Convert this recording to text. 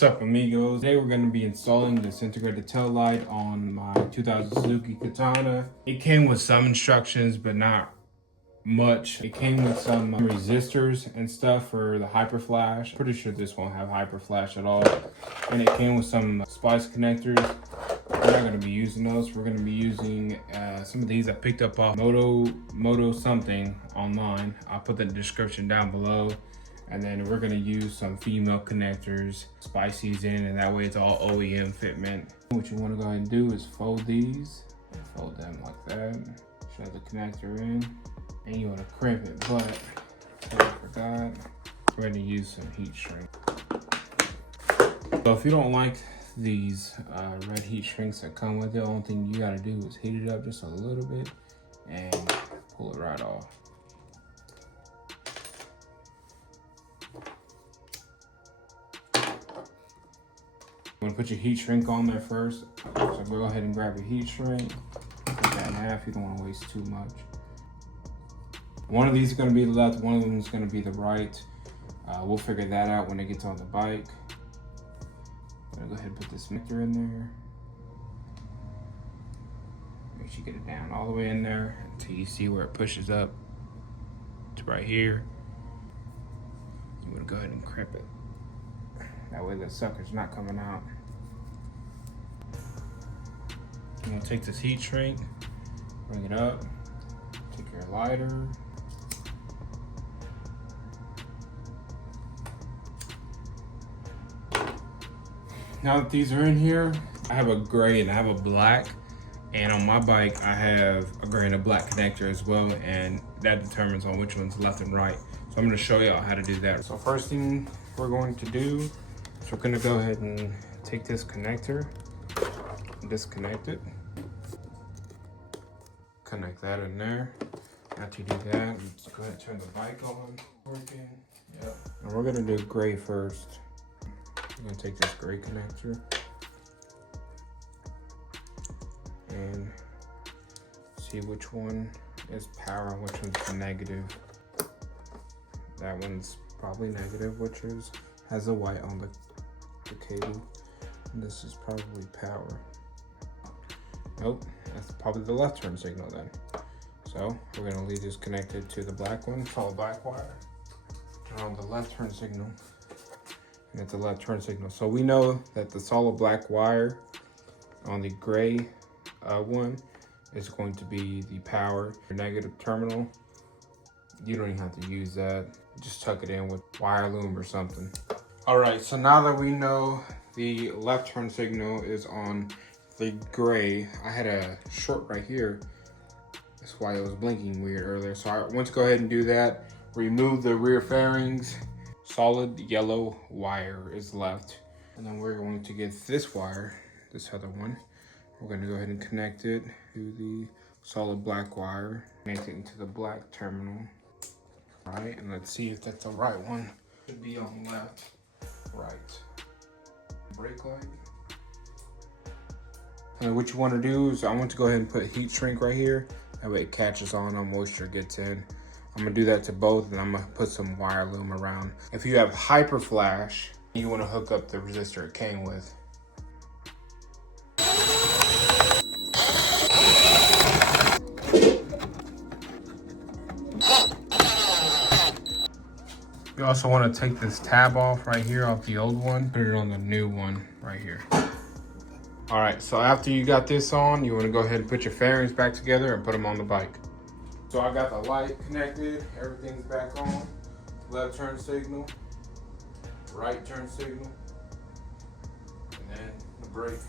What's up, amigos? Today we're going to be installing this integrated tail light on my 2000 Suzuki Katana. It came with some instructions, but not much. It came with some resistors and stuff for the hyper flash. Pretty sure this won't have hyper flash at all. And it came with some splice connectors. We're not going to be using those. We're going to be using some of these I picked up off Moto something online. I'll put the description down below. And then we're gonna use some female connectors, spice these in, and that way it's all OEM fitment. What you wanna go ahead and do is fold these, and fold them like that. Shove the connector in, and you wanna crimp it, but I forgot, we're gonna use some heat shrink. So if you don't like these red heat shrinks that come with it, the only thing you gotta do is heat it up just a little bit and pull it right off. You want to put your heat shrink on there first. So go ahead and grab your heat shrink. Cut that in half. You don't want to waste too much. One of these is going to be the left, one of them is going to be the right. We'll figure that out when it gets on the bike. I'm going to go ahead and put this mixer in there. Make sure you get it down all the way in there until you see where it pushes up to right here. You want to go ahead and crimp it. That way the sucker's not coming out. I'm gonna take this heat shrink, bring it up, take your lighter. Now that these are in here, I have a gray and I have a black. And on my bike, I have a gray and a black connector as well, and that determines on which one's left and right. So I'm gonna show y'all how to do that. So first thing we're going to do, so we're gonna go ahead and take this connector, disconnect it, connect that in there. After you do that, just go ahead and turn the bike on. Working. Yep. And we're gonna do gray first. I'm gonna take this gray connector and see which one is power and which one's negative. That one's probably negative, which has a white on the cable. And this is probably power. Nope, that's probably the left turn signal then. So we're gonna leave this connected to the black one, solid black wire. Turn on the left turn signal, and it's the left turn signal. So we know that the solid black wire on the gray one is going to be the power. Your negative terminal, you don't even have to use that. Just tuck it in with wire loom or something. All right, so now that we know the left turn signal is on the gray, I had a short right here. That's why it was blinking weird earlier. So I want to go ahead and do that. Remove the rear fairings. Solid yellow wire is left. And then we're going to get this wire, this other one. We're going to go ahead and connect it to the solid black wire. Connect it into the black terminal. All right, and let's see if that's the right one. Should be on left, right. Brake light. And what you want to do is I want to go ahead and put heat shrink right here. That way it catches on, no moisture gets in. I'm gonna do that to both, and I'm gonna put some wire loom around. If you have hyper flash, you want to hook up the resistor it came with. You also want to take this tab off right here off the old one, put it on the new one right here. All right, so after you got this on, you want to go ahead and put your fairings back together and put them on the bike. So I got the light connected, everything's back on. Left turn signal, right turn signal, and then the brake.